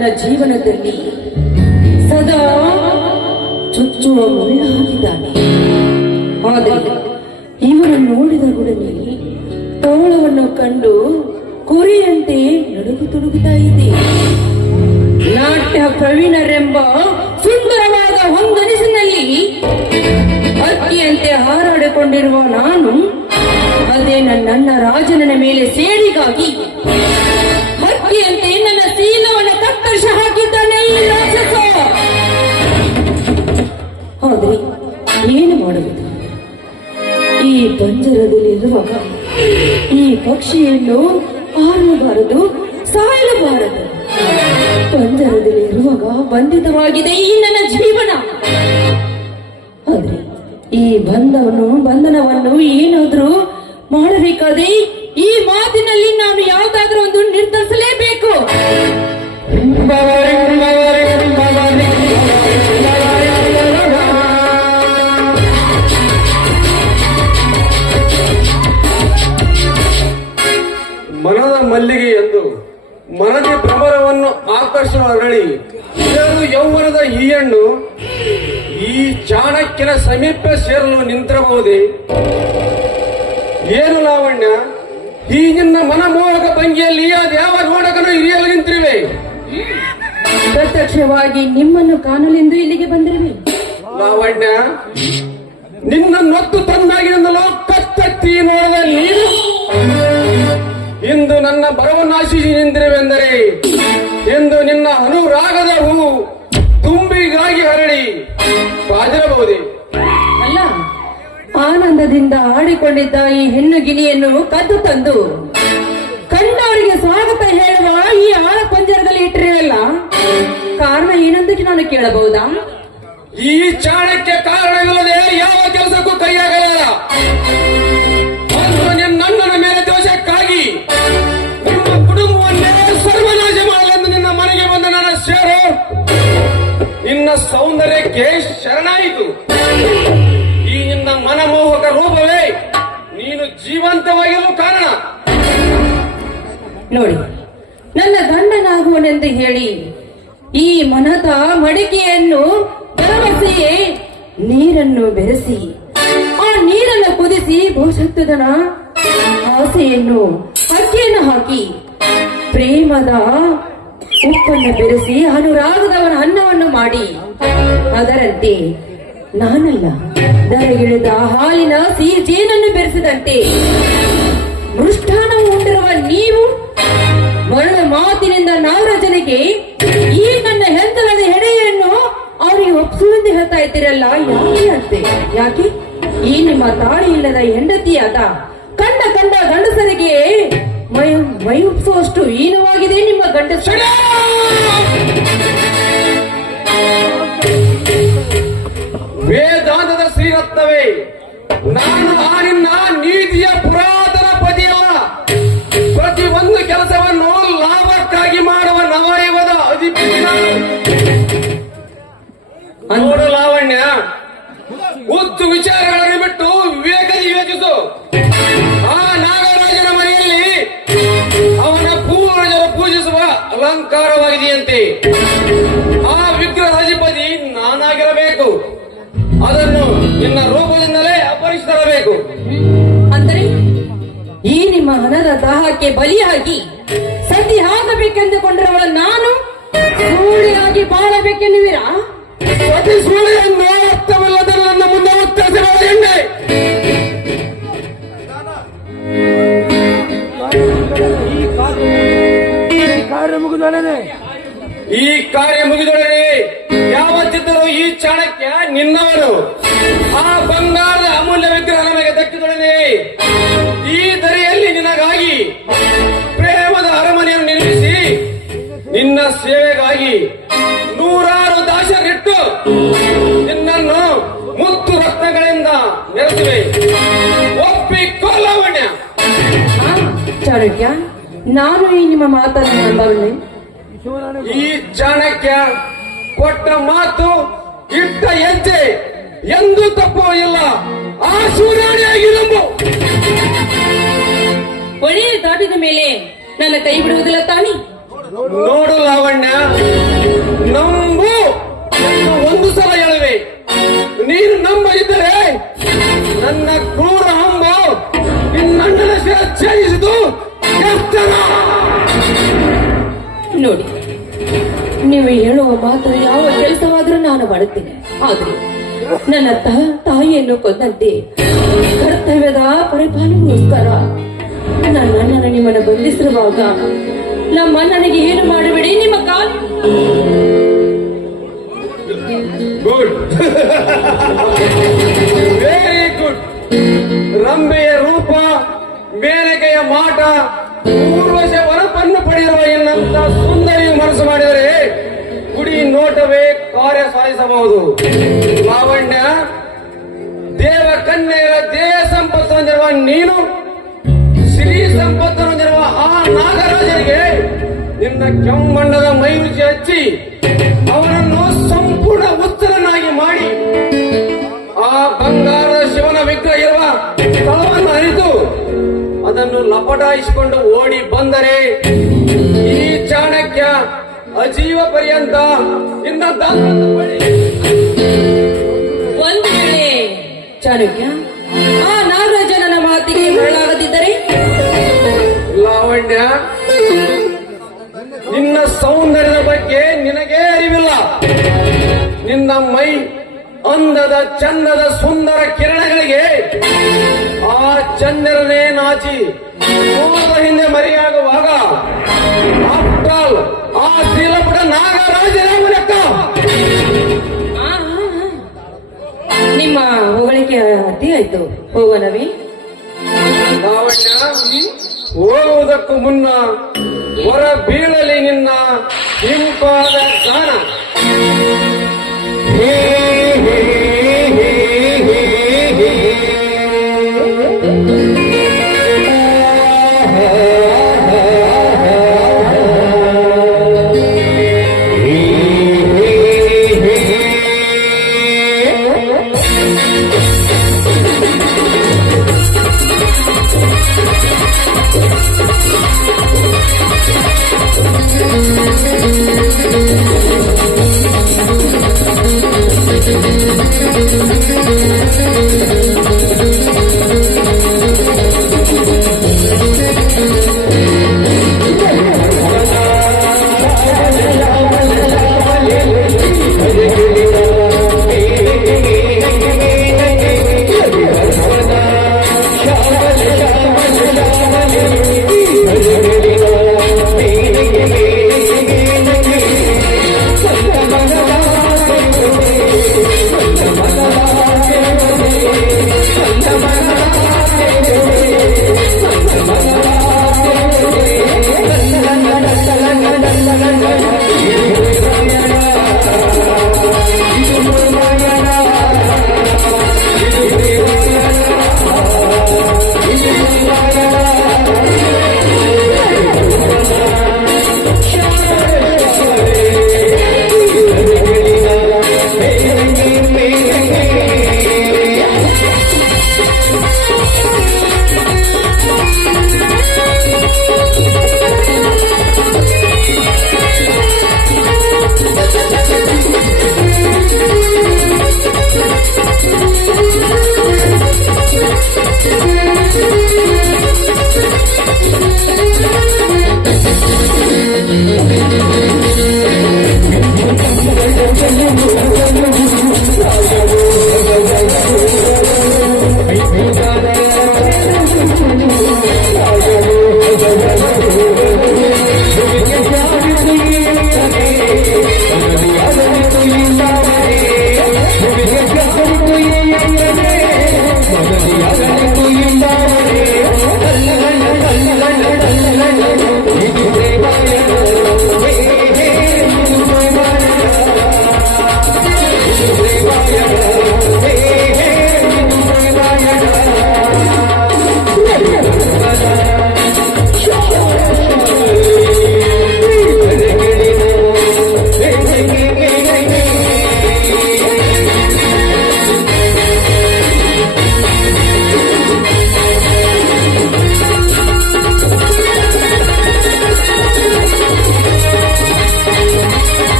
ನನ್ನ ಜೀವನದಲ್ಲಿ ಸದಾ ಚುಚ್ಚುವ ಮುಳ್ಳಾಗಿದ್ದಾನೆ. ಆದರೆ ಇವರನ್ನು ನೋಡಿದ ಕೂಡಲೇ ತೋಳವನ್ನು ಕಂಡು ಕುರಿಯಂತೆ ನಡುಗು ತೊಡಗುತ್ತಾ ಇದೆ. ನಾಟ್ಯ ಪ್ರವೀಣರೆಂಬ ಸುಂದರವಾದ ಹೊಂಗನಸಿನಲ್ಲಿ ಹಕ್ಕಿಯಂತೆ ಹಾರಾಡಿಕೊಂಡಿರುವ ನಾನು ಅದೇ ನನ್ನ ರಾಜನ ಮೇಲೆ ಸೇರಿಗಾಗಿ ಹಕ್ಕಿಯಂತೆ ನನ್ನ ಶೀಲವನ್ನು ಕತ್ತರಿಸಿ ಹಾಕಿದ್ದಾನೆ ಈ ರಾಕ್ಷಸ. ಆದ್ರೆ ಏನು ಮಾಡುವುದು? ಈ ಪಂಜರದಲ್ಲಿರುವಾಗ ಈ ಪಕ್ಷಿಯನ್ನು ಹಾರಬಾರದು, ಸಾಯಲಬಾರದು. ಪಂಜರದಲ್ಲಿರುವಾಗ ಬಂಧಿತವಾಗಿದೆ ಈ ನನ್ನ ಜೀವನ. ಆದ್ರೆ ಈ ಬಂಧನವನ್ನು ಏನಾದ್ರೂ ಮಾಡಬೇಕಾದ್ರೆ ಈ ಮಾತಿನಲ್ಲಿ ನಾನು ಯಾವುದಾದ್ರೂ ಒಂದು ನಿರ್ಧರಿಸಲೇಬೇಕು. ಮನದ ಮಲ್ಲಿಗೆ ಎಂದು ಮನದಿ ಭ್ರಮರವನ್ನು ಆಕರ್ಷಿಸುವ ಅರಳಿ ಇದನ್ನು ಯೌವನದ ಈ ಹೆಣ್ಣು ಈ ಚಾಣಕ್ಯನ ಸಮೀಪ ಸೇರಲು ನಿಂತಿರಬಹುದೇ? ಏನು ಲಾವಣ್ಯ, ಈ ನಿನ್ನ ಮನಮೋಹಕ ಭಂಗಿಯಲ್ಲಿ ಅದ್ಯಾವ ನೋಡಕನು ಹಿರಿಯಲು ನಿಂತಿರುವೆ? ಪ್ರತ್ಯಕ್ಷವಾಗಿ ನಿಮ್ಮನ್ನು ಕಾಣಲೆಂದು ಇಲ್ಲಿಗೆ ಬಂದಿರುವೆ. ಲಾವಣ್ಯ, ನಿನ್ನ ನೊತ್ತು ತಂದಾಗಿನಿಂದಲೂ ಕತ್ತತ್ತಿ ನೋಡದ ನೀನು ಇಂದು ನನ್ನ ಬರವನ್ನು ಆಶಿಸಿ ನಿಂತಿರುವೆಂದರೆ ಎಂದು ನಿನ್ನ ಅನುರಾಗದ ಹೂ ತುಂಬಿಗಾಗಿ ಹರಡಿ ಬಾಜಿರಬಹುದೇ? ಅಲ್ಲ, ಆನಂದದಿಂದ ಆಡಿಕೊಂಡಿದ್ದ ಈ ಹೆಣ್ಣು ಗಿಣಿಯನ್ನು ಕದ್ದು ತಂದು ಕಂಡವರಿಗೆ ಸ್ವಾಗತ ಹೇಳುವ ಈ ಆಳ ಪಂಜರದಲ್ಲಿ ಇಟ್ಟಿರಲ್ಲ, ಕಾರಣ ಏನೆಂದು ನಾನು ಕೇಳಬಹುದಾ? ಈ ಚಾಣಕ್ಯ ಕಾರಣವಿಲ್ಲದೆ ಯಾವ ಕೆಲಸಕ್ಕೂ ಕೈಯಾಗಲ್ಲ. ನನ್ನನ ಮೇಲೆ ದೋಷಕ್ಕಾಗಿ ನಿಮ್ಮ ಕುಟುಂಬವನ್ನೇ ಸರ್ವನಾಶ ಮಾಡಲೆಂದು ನಿನ್ನ ಮನೆಗೆ ಬಂದ ನನ್ನ ಸೇರು ನಿನ್ನ ಸೌಂದರ್ಯಕ್ಕೆ ಶರಣಾಯಿತು. ಈ ನಿನ್ನ ಮನಮೋಹಕ ರೂಪವೇ ನೀನು ಜೀವಂತವಾಗಿರಲು ಕಾರಣ. ನೋಡಿ, ನನ್ನ ಗಂಡನಾಗುವನೆಂದು ಹೇಳಿ ಈ ಮನದ ಮಡಿಕೆಯನ್ನು ಭರವಸೆಯೇ ನೀರನ್ನು ಬೆರೆಸಿ ಆ ನೀರನ್ನು ಕುದಿಸಿ ಬಹುಸತ್ವದನ ಆಸೆಯನ್ನು ಅಕ್ಕಿಯನ್ನು ಹಾಕಿ ಪ್ರೇಮದ ಉಪ್ಪನ್ನು ಬೆರೆಸಿ ಅನುರಾಗದವನ ಅನ್ನವನ್ನು ಮಾಡಿ ಅದರಂತೆ ನಾನಲ್ಲ ದರಗಿಳಿದ ಹಾಲಿನ ಸಿಹಿ ಜೇನನ್ನು ಬೆರೆಸಿದಂತೆ ಮೃಷ್ಟಾನ ಉಂಡಿರುವ ನೀವು ಮರಳ ಮಾತಿನಿಂದ ನಾಗರಾಜನಿಗೆ ಈ ನನ್ನ ಹೆಂತಲದ ಹೆಡೆಯನ್ನು ಅವರಿಗೆ ಒಪ್ಪಿಸುವಂತೆ ಹೇಳ್ತಾ ಇದ್ದೀರಲ್ಲ, ಯಾಕೆ ಅಂತೆ? ಯಾಕೆ ಈ ನಿಮ್ಮ ತಾಳಿ ಇಲ್ಲದ ಹೆಂಡತಿಯಾದ ಕಂಡ ಗಂಡಸರಿಗೆ ಮೈ ಒಪ್ಪಿಸುವಷ್ಟು ಹೀನವಾಗಿದೆ ನಿಮ್ಮ ಗಂಡಸ. ವೇದಾಂತದ ಶ್ರೀರತ್ನವೇ, ನಾನು ಆ ನಿನ್ನ ನೀತಿಯ ಪುರಾತನ ಪದಿಯಲ್ಲ. ಪ್ರತಿ ಒಂದು ಕೆಲಸವನ್ನು ಲಾಭಕ್ಕಾಗಿ ಮಾಡುವ ನವಯುಗದ ಅಧಿಪತಿ ನೋಡು ಲಾವಣ್ಯ, ಹುಚ್ಚು ವಿಚಾರಗಳನ್ನು ಬಿಟ್ಟು ವಿವೇಕದಿ ಯೋಚಿಸು. ಆ ನಾಗರಾಜನ ಮನೆಯಲ್ಲಿ ಅವನ ಪೂರ್ವಜರು ಪೂಜಿಸುವ ಅಲಂಕಾರವಾಗಿದೆಯಂತೆ. ಆ ವಿಗ್ರಹ ಅಧಿಪತಿ ನಾನಾಗಿರಬೇಕು. ಅದನ್ನು ನಿನ್ನ ರೂಪದಿಂದಲೇ ಅಪರಿಸಿರಬೇಕು. ಅಂದರೆ ಈ ನಿಮ್ಮ ಹಣದ ದಾಹಕ್ಕೆ ಬಲಿಯಾಗಿ ಸತಿ ಆಗಬೇಕೆಂದುಕೊಂಡಿರುವ ನಾನು ಸೂಳಿಯಾಗಿ ಬಾಳಬೇಕೆನ್ನುವಿರಾ? ಪ್ರತಿ ಸೂಳಿಯನ್ನು ಅರ್ಥವಿಲ್ಲದ ನನ್ನ ಮುಂದೆ ಉತ್ತರಿಸಿರುವ ಎಣ್ಣೆ ಈ ಕಾರ್ಯ ಮುಗಿದೊಡನೆ ಯಾವತ್ತಿದ್ದರೂ ಈ ಚಾಣಕ್ಯ ನಿನ್ನವನು. ಆ ಬಂಗಾರದ ಅಮೂಲ್ಯ ವಿಗ್ರಹ ನಮಗೆ ದಕ್ಕಿದೊಡನೆ ಈ ದರಿಯಲ್ಲಿ ನಿನಗಾಗಿ ಪ್ರೇಮದ ಅರಮನೆಯನ್ನು ನಿರ್ಮಿಸಿ ನಿನ್ನ ಸೇವೆಗಾಗಿ ನೂರಾರು ದಾಸರಿಟ್ಟು ನಿನ್ನನ್ನು ಮುತ್ತು ರತ್ನಗಳಿಂದ ಮೆರೆಸುವೆ. ಒಪ್ಪಿಕೋ ಲಾವಣ್ಯ. ಚಾಣಕ್ಯ, ನಾನು ಈ ನಿಮ್ಮ ಮಾತನ್ನು ನಂಬವನೆ. ಈ ಚಾಣಕ್ಯ ಕೊಟ್ಟ ಮಾತು ಇಟ್ಟ ಹೆಜ್ಜೆ ಎಂದೂ ತಪ್ಪುವುದಿಲ್ಲ. ಆ ಸೂರ್ಯಾಣಿಯಾಗಿ ನಂಬು. ಒಳ್ಳೆಯ ದಾಟಿದ ಮೇಲೆ ನನ್ನ ಕೈ ಬಿಡುವುದಿಲ್ಲ ತಾನಿ? ನೋಡು ಲಾವಣ್ಯ, ನಂಬು ಎಂದು ಒಂದು ಸಲ ಹೇಳುವೆ. ನೀನು ನಂಬದಿದ್ದರೆ ನನ್ನ ಕ್ರೂರ ಹಂಬ ನಿನ್ನಣ್ಣನ ಛೇದಿಸಿದು ಎಷ್ಟರ. ನೋಡಿ, ನೀವು ಹೇಳುವ ಮಾತು ಯಾವ ಕೆಲಸವಾದರೂ ನಾನು ಮಾಡುತ್ತೇನೆ. ಆದ್ರೆ ನನ್ನ ತಾಯಿಯನ್ನು ಕೊಂದಂತೆ ಕರ್ತವ್ಯದ ಪರಿಪಾಲನೆಗೋಸ್ಕರ ನನ್ನ ಅಣ್ಣನ ನಿಮ್ಮನ್ನು ಬಂಧಿಸಿರುವಾಗ ನಮ್ಮ ಅಣ್ಣನಿಗೆ ಏನು ಮಾಡಬೇಡಿ, ನಿಮ್ಮ ಕಾಲು. Good, very good. ರಂಬೆಯ ರೂಪ, ಮೇನಕೆಯ ಮಾಟ, ಪೂರ್ವಜ ವರಪನ್ನು ಪಡೆದಿರುವ ಎನ್ನಂತ ಸುಂದರಿ ಮನಸ್ಸು ಮಾಡಿದರೆ ಗುಡಿ ನೋಟವೇ ಕಾರ್ಯ ಸಾಧಿಸಬಹುದು. ಲಾವಣ್ಯ, ದೇವ ಕನ್ಯೆಯರ ದೇಹ ಸಂಪತ್ತು ಹೊಂದಿರುವ ನೀನು ಶ್ರೀ ಸಂಪತ್ತು ಹೊಂದಿರುವ ಆ ನಾಗರಾಜನಿಗೆ ನಿನ್ನ ಕೆಮ್ಮಣ್ಣದ ಮೈರುಚಿ ಹಚ್ಚಿ ಅವನನ್ನು ಸಂಪೂರ್ಣ ಉತ್ತರನಾಗಿ ಮಾಡಿ ಆ ಬಂಗಾರದ ಶಿವನ ವಿಗ್ರಹ ಇರುವ ಸ್ಥಳವನ್ನು ಅರಿತು ಅದನ್ನು ಲಪಟಾಯಿಸಿಕೊಂಡು ಓಡಿ ಬಂದರೆ ಈ ಚಾಣಕ್ಯ ಅಜೀವ ಪರ್ಯಂತ ಇನ್ನ ಒಂದು ವೇಳೆ ಚಾಣಕ್ಯ ಆ ನಾಗರಾಜನ ಮಾತಿಗೆ ಮರಳಾಗದಿದ್ದರೆ? ಲಾವಣ್ಯ, ನಿನ್ನ ಸೌಂದರ್ಯದ ಬಗ್ಗೆ ನಿನಗೇ ಅರಿವಿಲ್ಲ. ನಿನ್ನ ಮೈ ಅಂದದ ಚಂದದ ಸುಂದರ ಕಿರಣಗಳಿಗೆ ಆ ಚಂದ್ರನೇ ನಾಚಿ ಮೋಹದ ಹಿಂದೆ ಮರೆಯಾಗುವಾಗ ಆಫ್ಟರ್ ಆ ಶ್ರೀಲಪುಟ ನಾಗರಾಜನ ಲೆಕ್ಕ. ನಿಮ್ಮ ಹೊಗಳಿಕೆ ಅತಿ ಆಯ್ತು, ಹೋಗೋಣವೇ? ಲಾವಣ್ಯ, ಹೋಗುವುದಕ್ಕೂ ಮುನ್ನ ಹೊರ ಬೀಳಲಿ ನಿನ್ನ ಹಿಂಪಾದ ಗಾನ. ಹೇ ಹೇ ಹೇ ಹೇ ಹೇ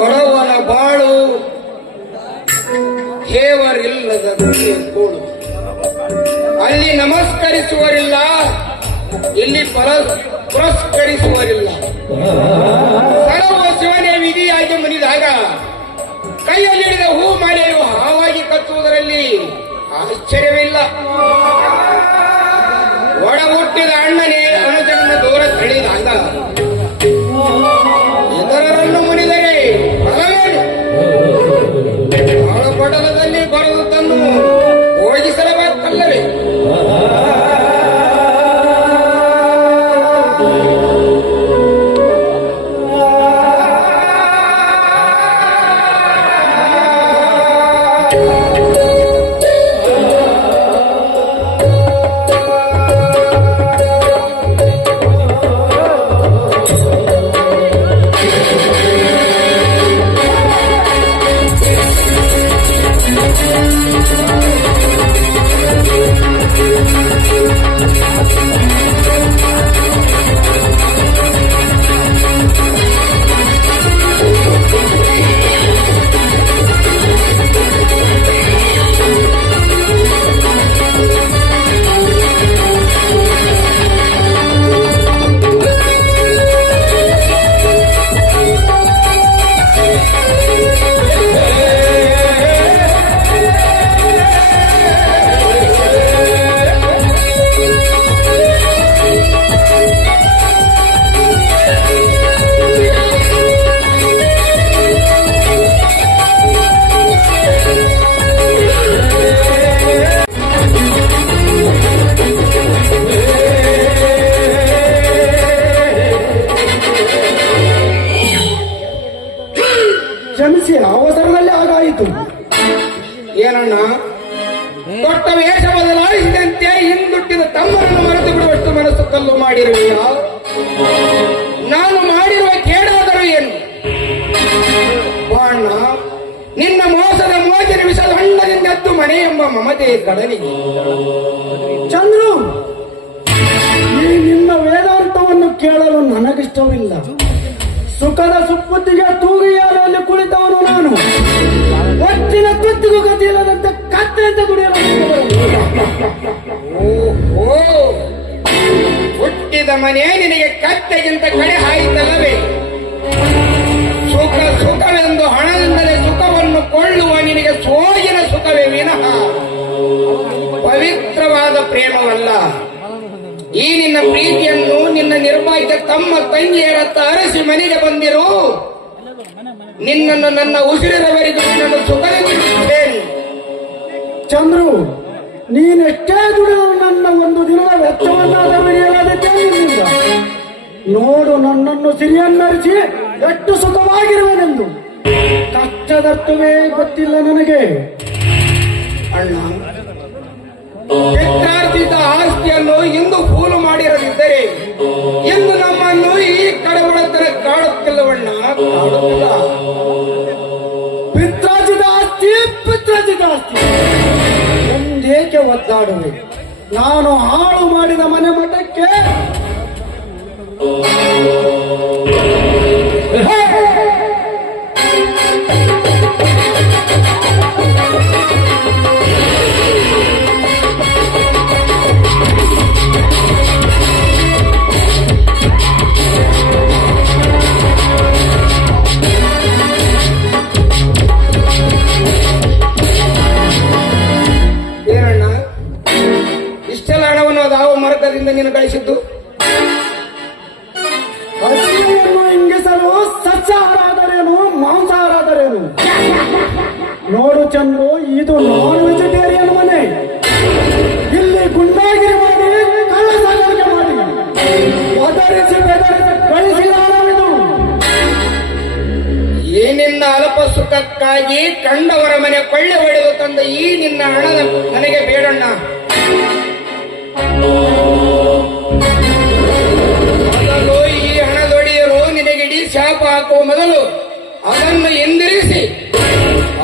ಬಡವನ ಬಾಳು ದೇವರಿಲ್ಲದ ಗುಡಿಯ ಕೂಡು. ಅಲ್ಲಿ ನಮಸ್ಕರಿಸುವರಿಲ್ಲ, ಇಲ್ಲಿ ಪುರಸ್ಕರಿಸುವರಿಲ್ಲ. ಸರ್ವ ಶಿವನೇ ವಿಧಿಯಾಗಿ ಮುನಿದಾಗ ಕೈಯಲ್ಲಿಡಿದ ಹೂ ಮಾಲೆಯು ಹಾವಾಗಿ ಕಚ್ಚುವುದರಲ್ಲಿ ಆಶ್ಚರ್ಯವಿಲ್ಲ. ಒಡ ಹುಟ್ಟಿದ ಅಣ್ಣನೇ ಅನುಜನನ್ನು ದೂರ ತಳ್ಳಿದಾಗ ಇತರರನ್ನು ಮುನಿದರೆ ಫಲವೇನು? ಪಟಲದಲ್ಲಿ ಬರುವುದನ್ನು ಹೋಗಿಸಲೇಬೇಕಲ್ಲವೇ? ಕ್ಷಮಿಸಿ, ಅವಸರದಲ್ಲಿ ಹಾಗಾಯಿತು. ಏನಣ್ಣ, ದೊಡ್ಡ ವೇಷ ಬದಲಾಯಿಸಿದಂತೆ ಹಿಂದುಟ್ಟಿದ ತಮ್ಮನನ್ನು ಮರೆತು ಬಿಡುವಷ್ಟು ಮನಸ್ಸು ಕಲ್ಲು ಮಾಡಿರುವೆಯ? ನಾನು ಮಾಡಿರುವ ಕೇಡಾದರೂ ಏನು? ಬಾಣ, ನಿನ್ನ ಮೋಸದ ಮೋಜಿನ ವಿಷದ ಹಣ್ಣದಿಂದ ಎದ್ದು ಮನೆ ಎಂಬ ಮಮತೆ ಕಡಲಿಗೆ. ಚಂದ್ರು, ಈ ನಿನ್ನ ವೇದಾಂತವನ್ನು ಕೇಳಲು ನನಗಿಷ್ಟವಿಲ್ಲ. ಸುಖದ ಸುಪ್ಪುತ್ತಿಗೆ ತೂಗಿಯಾಲೆಯಲ್ಲಿ ಕುಳಿತವನು ನಾನು. ಒಟ್ಟಿನ ತುತ್ತಿಗೂ ಗತಿಯಿಲ್ಲದಂತೆ ಕತ್ತೆಯಂತೆ ಕುಡಿಯಲು ಓ, ಹುಟ್ಟಿದ ಮನೆ ನಿನಗೆ ಕತ್ತೆಗಿಂತ ಕಡೆ ಹಾಯಿತಲ್ಲವೇ? ಸುಖವೆಂದು ಹಣದಿಂದಲೇ ಸುಖವನ್ನು ಕೊಳ್ಳುವ ನಿನಗೆ ಸೋಗಿನ ಸುಖವೇ ವಿನಃ ಪವಿತ್ರವಾದ ಪ್ರೇಮವಲ್ಲ. ಈ ನಿನ್ನ ಪ್ರೀತಿಯನ್ನು ನಿನ್ನ ನಿರ್ಭಾಗ್ಯ ತಮ್ಮ ತಂಗಿಯರತ್ತ ಅರಸಿ ಮನೆಗೆ ಬಂದಿರು. ನಿನ್ನನ್ನು ನನ್ನ ಉಸಿರಿನವರೆಗೂ ನಿನ್ನನ್ನು ಸುಖದಲ್ಲಿರುತ್ತೇನೆ. ಚಂದ್ರು, ನೀನೆಷ್ಟೇ ದುಡಿದು ನನ್ನ ಒಂದು ದಿನದ ವೆಚ್ಚವನ್ನಾದರೂ ಹಿಡಿಯಲಾದದ್ದೇನಿಲ್ಲ. ನೋಡು, ನನ್ನನ್ನು ಸಿರಿಯನ್ನರಿಸಿ ಎಷ್ಟು ಸುಖವಾಗಿರುವನೆಂದು. ಕಷ್ಟದರ್ಥವೇ ಗೊತ್ತಿಲ್ಲ ನನಗೆ. ಅಣ್ಣ, ಪಿತ್ರಾರ್ಜಿತ ಆಸ್ತಿಯನ್ನು ಇಂದು ಫೂಲು ಮಾಡಿರದಿದ್ದರೆ ಎಂದು ನಮ್ಮನ್ನು ಈ ಕಡಬಡತನ ಕಾಡುತ್ತಿಲ್ಲವಣ್ಣ, ಕಾಡುತ್ತಿಲ್ಲ. ಪಿತ್ರಾರ್ಜಿತ ಆಸ್ತಿ ಎಂದೇಕೆ ಒದ್ದಾಡುವೆ? ನಾನು ಹಾಳು ಮಾಡಿದ ಮನೆ ಮಠಕ್ಕೆ ಸಸ್ಯಾಹಾರ ಆದರೇನು ಮಾಂಸಾಹಾರ ಆದರೇನು? ನೋಡು ಚಂದ್ರು, ಇದು ನಾನ್ ವೆಜಿಟೇರಿಯನ್ ಮನೆ. ಇಲ್ಲಿ ಗುಂಡಾಗಿರಿ ಮಾಡಿ ಕಳ್ಳ ಸಾಗಾಣಿಕೆ ಮಾಡಿ ಒದರಿಸಿ ಬೆದರಿಸಿ ಕಳಿಸಿದಾರವಿದು. ಈ ನಿನ್ನ ಅಲ್ಪ ಸುಖಕ್ಕಾಗಿ ಕಂಡವರ ಮನೆ ಕೊಳ್ಳೆ ಹೊಡೆದು ತಂದ ಈ ನಿನ್ನ ಹಣದ ನನಗೆ ಬೇಡಣ್ಣ. ಮೊದಲು ಈ ಹಣದೊಡೆಯರು ನಿನಗಿಡೀ ಶಾಪ ಹಾಕುವ ಮೊದಲು ಅದನ್ನು ಎಂದಿರಿಸಿ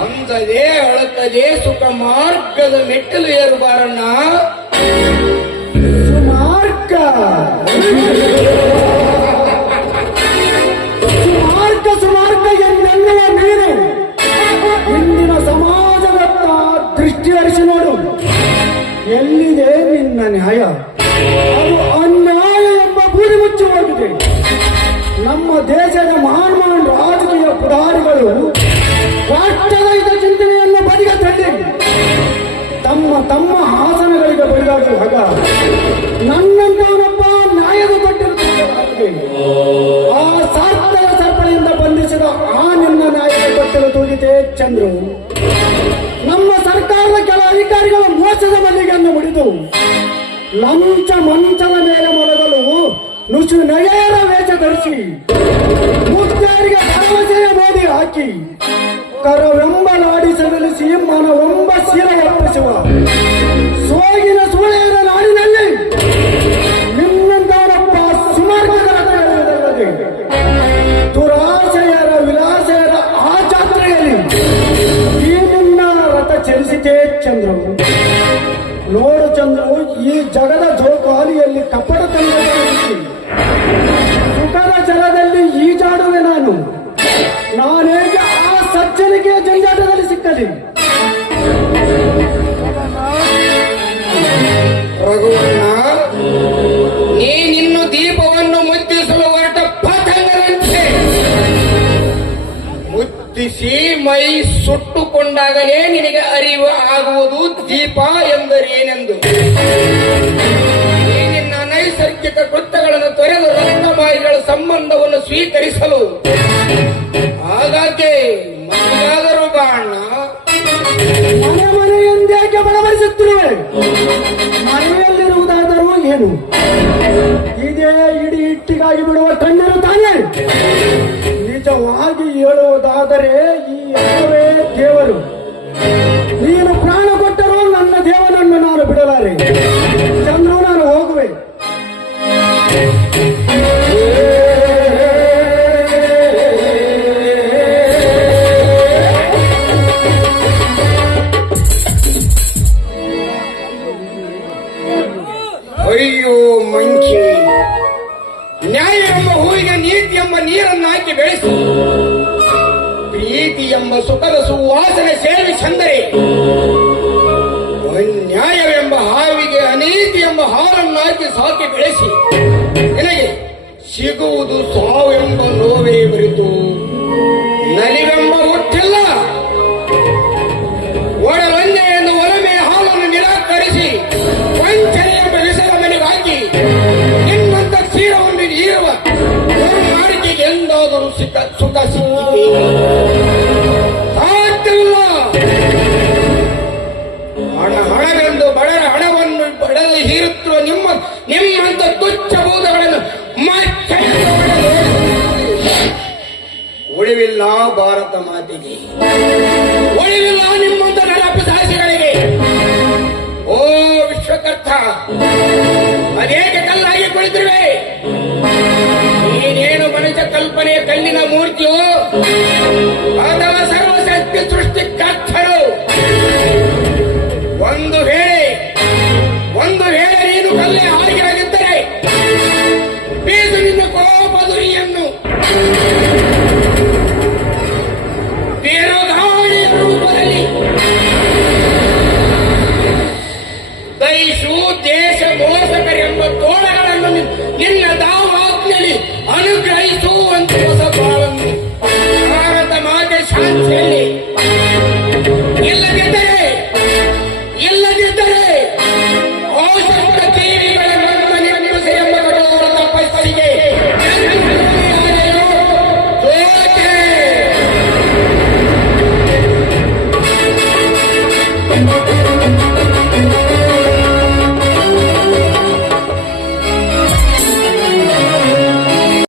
ಅಂದದೇ ಅಳತದೆ ಸುಖ ಮಾರ್ಗದ ಮೆಟ್ಟಲು ಏರುಬಾರಣ್ಣ. ಸುಮಾರ್ಗ ಸುಮಾರ್ಗ ಸುಮಾರ್ಗ ಎನ್ನೆನ್ನುವ ನೀನು ಇಂದಿನ ಸಮಾಜದತ್ತ ದೃಷ್ಟಿ ಹರಿಸಿ ನೋಡು. ಎಲ್ಲಿದೆ ನಿನ್ನ ನ್ಯಾಯ? ಅದು ಅನ್ಯಾಯ ಎಂಬ ಬೂದಿ ಮುಚ್ಚಿ ಹೋಗಿದೆ. ನಮ್ಮ ದೇಶದ ಮಹಾನ್ ಮಹಾನ್ ರಾಜಕೀಯ ಪುಢಾರಿಗಳು ರಾಷ್ಟ್ರದ ಹಿತ ಚಿಂತನೆಯನ್ನು ಬದಿಗೆ ತಳ್ಳಿ ತಮ್ಮ ತಮ್ಮ ಹಾಸನಗಳಿಗೆ ಬಡಿದಾಡುವಾಗ ನನ್ನಂತವನೊಬ್ಬ ನ್ಯಾಯದ ಕೊಟ್ಟಿರುತ್ತದೆ. ಆ ಸಾರ್ಥಕ ಸರ್ಪಣೆಯಿಂದ ಬಂಧಿಸಿದ ಆ ನಿನ್ನ ನ್ಯಾಯದ ಕೊಟ್ಟಿರು ತೂಗಿದೆ ಚಂದ್ರು. ನಮ್ಮ ಸರ್ಕಾರದ ಕೆಲ ಅಧಿಕಾರಿಗಳ ಮೋಸದ ಮಲ್ಲಿಗೆಯನ್ನು ಮುಡಿದು ಲಂಚ ಮಂಚದ ಮೇಲೆ ಮಲಗಲು ನುಸು ನಗೆಯರ ವೇಷ ಧರಿಸಿ ಮುಕ್ತಾರಿಗೆ ಭರವಸೆಯ ಮೋದಿ ಹಾಕಿ ಕರವೆಂಬ ನಾಡಿ ಸಡಿಲಿಸಿ ಮನವೆಂಬ ಸೀರ ಒಪ್ಪಿಸುವ ಸೋಗಿನ ಸೂಳೆಯರ ನಾಡಿನಲ್ಲಿ ನಿನ್ನಂತವರಪ್ಪ ಸುಮಾರ್ಗದ ರಥ ಎಳೆಯುವುದಲ್ಲದೆ ದುರಾಶೆಯರ ವಿಲಾಸೆಯರ ಆ ಜಾತ್ರೆಯಲ್ಲಿ ಈ ನಿನ್ನ ರಥ ಚಲಿಸಿತೇ ಚಂದ್ರು. ನೋಡು ಚಂದ್ರು, ಈ ಜಗದ ಜೋಕಾಲಿಯಲ್ಲಿ ಕಪಟ ತಂಡದಲ್ಲಿ ಸುಖದ ಜಲದಲ್ಲಿ ಈಜಾಡುವೆ ನಾನು. ನಾನೇಗೆ ಆ ಸಜ್ಜನಿಗೆ ಜಂಜಾಟದಲ್ಲಿ ಸಿಕ್ಕಲಿ? ರಘುವಣ್ಣ, ನೀನಿನ್ನು ದೀಪವನ್ನು ಮುತ್ತಿಸಲು ಹೊರಟ ಪತಂಗದಂತೆ ಮುತ್ತಿಸಿ ಮೈ ಸುಟ್ಟುಕೊಂಡಾಗಲೇ ನಿನಗೆ ಅರಿವು ಆಗುವುದು ದೀಪ ಎಂದರೇನೆಂದು. ಈ ನಿನ್ನ ನೈಸರ್ಗಿಕ ಕೃತ್ಯಗಳನ್ನು ತೊರೆದು ರಕ್ತಮಾಯಿಗಳ ಸಂಬಂಧವನ್ನು ಸ್ವೀಕರಿಸಲು ಹಾಗಾಗಿ ಮನೆಯಾದರೂ ಬಾಣ. ಮನೆ ಮನೆ ಎಂದೇಕೆ ಬಡಬಡಿಸುತ್ತಿರುವೆ? ಮನೆಯಲ್ಲಿರುವುದಾದರೂ ಏನು? ಇದೇ ಇಡೀ ಇಟ್ಟಿಗಾಗಿ ಬಿಡುವ ಕಣ್ಣರು ತಾನೇ? ನಿಜವಾಗಿ ಹೇಳುವುದಾದರೆ ಈ ಎಲ್ಲವೇ ದೇವರು. ನೀನು ಪ್ರಾಣ ಕೊಟ್ಟರೂ ನನ್ನ ದೇವನನ್ನು ನಾನು ಬಿಡಲಾರೆ ಚಂದ್ರು. ನಾನು ಹೋಗುವೆ. ಅಯ್ಯೋ ಮಂಕಿ, ನ್ಯಾಯ ಎಂಬ ಹೂವಿಗೆ ನೀತಿ ಎಂಬ ನೀರನ್ನು ಹಾಕಿ ಬೆಳೆಸಿ ಪ್ರೀತಿ ಎಂಬ ಸುಖದ ಸುವಾಸನೆ ಸೇರಿ ಚಂದರೆ ಅನ್ಯಾಯವೆಂಬ ಹಾವಿಗೆ ಅನೀತಿ ಎಂಬ ಹಾಲನ್ನು ಹಾಕಿ ಸಾಕಿ ಬೆಳೆಸಿ ನಿನಗೆ ಸಿಗುವುದು ಸಾವೆಂಬ ನೋವೇ ಬರಿತು ನಲಿವೆಂಬ ಹುಟ್ಟಿಲ್ಲ. ಒಳವಂದೆ ಎಂದು ಒಲಮೆ ಹಾಲನ್ನು ನಿರಾಕರಿಸಿ ವಂಚನೆ ಎಂಬ ಹೆಸರ ಮನೆಗೆ ಹಾಕಿ ನಿಮ್ಮಂತ ಕ್ಷೀರವನ್ನು ನೀರುವ ಮಾಡಿಕೆಗೆ ಎಂದಾದರೂ ಸುಖ ಸಿಕ್ಕಿದೆ ಸಾಧ್ಯವಿಲ್ಲ. ಹಣವೆಂದು ಬಡರ ಹಣವನ್ನು ಬಡದು ಹೀರುತ್ತಿರುವ ನಿಮ್ಮಂತ ತುಚ್ಛ ಭೂತಗಳನ್ನು ಮತ್ತೆ ಉಳಿವಿಲ್ಲ ಭಾರತ ಮಾತೆಗೆ, ಉಳಿವಿಲ್ಲ ನಿಮ್ಮಂತ ನರಪಸಾಸಿಗಳಿಗೆ. ಓ ವಿಶ್ವಕರ್ತ, ಅದೇಕೆ ಕಲ್ಲಾಗಿ ಕುಳಿತಿರುವೆ? ನೀನೇನು ಮನುಷ್ಯ ಕಲ್ಪನೆಯ ಕಲ್ಲಿನ ಮೂರ್ತಿಯೋ ಅಥವಾ ಸರ್ವಶಕ್ತಿ ಸೃಷ್ಟಿ ಕರ್ತಳು? ಒಂದು ವೇಳೆ ನೀನು ಕಲ್ಲೇ ಆಗಿರದಿದ್ದರೆ ಬೀಸು ನಿನ್ನ ಕೋಪದುರಿಯನ್ನು